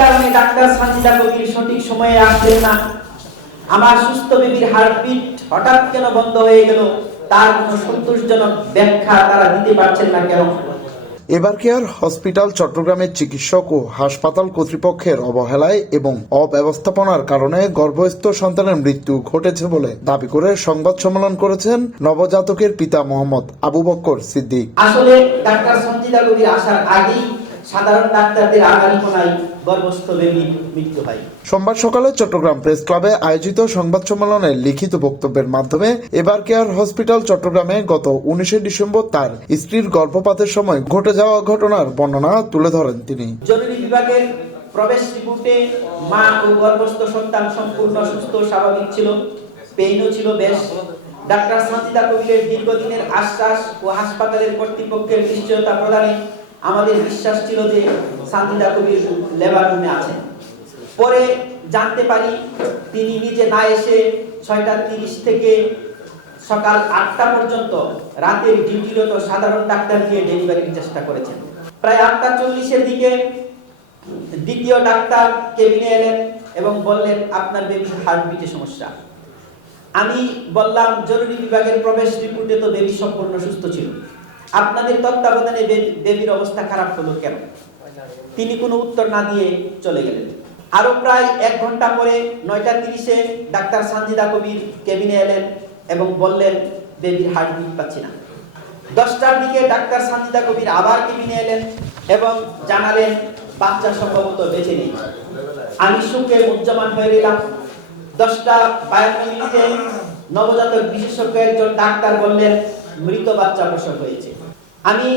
কারণে ডাক্তার সানজিদা কবির সঠিক সময়ে আসলেন না। আমার সুস্থ বেবির হার্টবিট হঠাৎ কেন বন্ধ হয়ে গেল তার কোনো সন্তোষজনক ব্যাখ্যা তারা দিতে পারছেন না কেন? এবার কেয়ার হসপিটাল চট্টগ্রামের চিকিৎসক ও হাসপাতাল কর্তৃপক্ষের অবহেলায় এবং অব্যবস্থাপনার কারণে গর্ভস্থ সন্তানের মৃত্যু ঘটেছে বলে দাবি করে সংবাদ সম্মেলন করেছেন নবজাতকের পিতা মোহাম্মদ আবু বক্কর সিদ্দিক। আসলে ডাক্তার সঞ্জিদা কবির আসার আগেই সাধারণ ডাক্তারদের আগামীপনায় মৃত্যু হয়। সোমবার সকালে চট্টগ্রাম প্রেস ক্লাবে আয়োজিত সংবাদ সম্মেলনে লিখিত বক্তব্যের মাধ্যমে এবার কেয়ার হসপিটাল চট্টগ্রামে গত উনিশে ডিসেম্বর তার স্ত্রীর গর্ভপাতের সময় ঘটে যাওয়া ঘটনার বর্ণনা তুলে ধরেন তিনি। জরুরি বিভাগের প্রবেশ রিপোর্টে মা ও গর্ভস্থ সন্তান সম্পূর্ণ সুস্থ স্বাভাবিক ছিল পেইনও ছিল বেশ। ডাক্তার সঞ্জিদা কবিরের দীর্ঘদিনের আশ্বাস ও হাসপাতালের কর্তৃপক্ষের নিশ্চয়তা প্রদানে আমাদের বিশ্বাস ছিল যে সানজিদা কবির লেবার রুমে আছেন। পরে জানতে পারি তিনি নিজে না এসে ছয়টা তিরিশ থেকে সকাল আটটা পর্যন্ত রাতের ডিউটিরত সাধারণ ডাক্তার দিয়ে ডেলিভারির চেষ্টা করেছেন। প্রায় আটটা চল্লিশের দিকে দ্বিতীয় ডাক্তার কেবিনে এলেন এবং বললেন, আপনার বেবি হার্টবিটে সমস্যা। আমি বললাম, জরুরি বিভাগের প্রবেশ রিপোর্টে তো বেবি সম্পূর্ণ সুস্থ ছিল। আপনাদের তত্ত্বাবধানে দেবীর অবস্থা খারাপ হলো কেন? তিনি কোনো উত্তর না দিয়ে চলে গেলেন। আরও প্রায় এক ঘণ্টা পরে নয়টা তিরিশে ডাক্তার সানজিদা কবির কেবিনে এলেন এবং বললেন বেবির হার্টবিট পাচ্ছি না। দশটার দিকে ডাক্তার সানজিদা কবির আবার কেবিনে এলেন এবং জানালেন, বাচ্চা সম্ভবত বেঁচে নেই। আমি সুখে উজ্জমান হয়ে গেলাম। দশটা বায়ান্ন মিনিটে নবজাতক বিশেষজ্ঞ একজন ডাক্তার বললেন, মৃত বাচ্চা প্রসব হয়েছে। আমি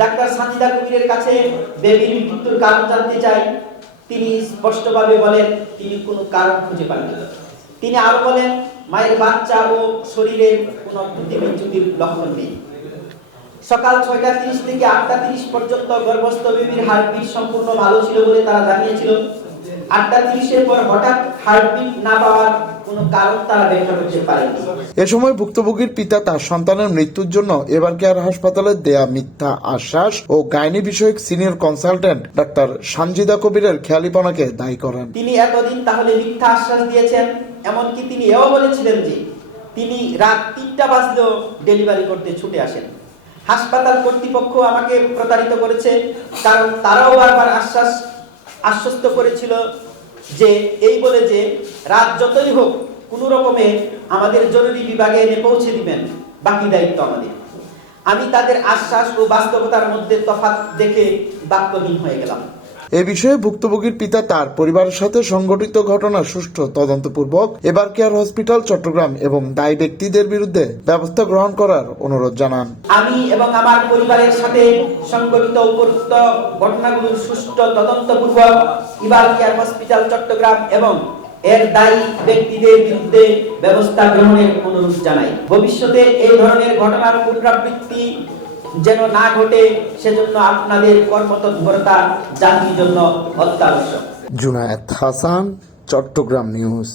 ডাক্তার সানজিদা কবিরের কাছে বেবির মৃত্যুর কারণ জানতে চাই। তিনি স্পষ্টভাবে বলেন, তিনি কোনো কারণ খুঁজে পাননি তিনি আরও বলেন, মায়ের বাচ্চা ও শরীরের কোনো প্রতিবিচ্যুতির লক্ষণ নেই। সকাল ছয়টা তিরিশ থেকে আটটা তিরিশ পর্যন্ত গর্ভস্থ বেবির হার্টবিট সম্পূর্ণ ভালো ছিল বলে তারা জানিয়েছিল। আটটা তিরিশের পর হঠাৎ হার্টবিট না পাওয়ার কোনো কারণ তারা ব্যাখ্যা করতে পারেনি। এ সময় ভুক্তভোগীর পিতা তার সন্তানের মৃত্যুর জন্য এবার কেয়ার হাসপাতালে দেয়া মিথ্যা আশ্বাস ও গাইনি বিষয়ক সিনিয়র কনসালটেন্ট ডাক্তার সানজিদা কবিরের খেয়ালিপনাকে দায়ী করেন। তিনি এতদিন তাহলে মিথ্যা আশ্বাস দিয়েছেন এমনকি তিনি এও বলেছিলেন যে তিনি রাত তিনটা বাজলেও ডেলিভারি করতে ছুটে আসেন। হাসপাতাল কর্তৃপক্ষ আমাকে প্রতারিত করেছে কারণ তারাও বারবার আশ্বাস আশ্বস্ত করেছিল যে, এই বলে যে, রাত যতই হোক, কোনো রকমে আমাদের জরুরি বিভাগে এনে পৌঁছে দিবেন। বাকি দায়িত্ব আমাদের। আমি তাদের আশ্বাস ও বাস্তবতার মধ্যে তফাৎ দেখে বাক্যহীন হয়ে গেলাম। এ বিষয়ে ভুক্তভোগীর পিতা তার পরিবারের সাথে সংঘটিত ঘটনার সুষ্ঠু তদন্তপূর্বক এবার কেয়ার হসপিটাল চট্টগ্রাম এবং দায়ী ব্যক্তিদের বিরুদ্ধে ব্যবস্থা গ্রহণ করার অনুরোধ জানান। আমি এবং আমার পরিবারের সাথে সংগঠিত উপরোক্ত ঘটনাগুলোর সুষ্ঠু তদন্তপূর্বক ইবাল কেয়ার হসপিটাল চট্টগ্রাম এবং এর দায়ী ব্যক্তিদের বিরুদ্ধে ব্যবস্থা গ্রহণের অনুরোধ জানাই। ভবিষ্যতে এই ধরনের ঘটনার পুনরাবৃত্তি যেন না ঘটে সেজন্য আপনাদের কর্মতৎপরতা জাতির জন্য অত্যাবশ্যক। জুনায়েদ হাসান চট্টগ্রাম নিউজ।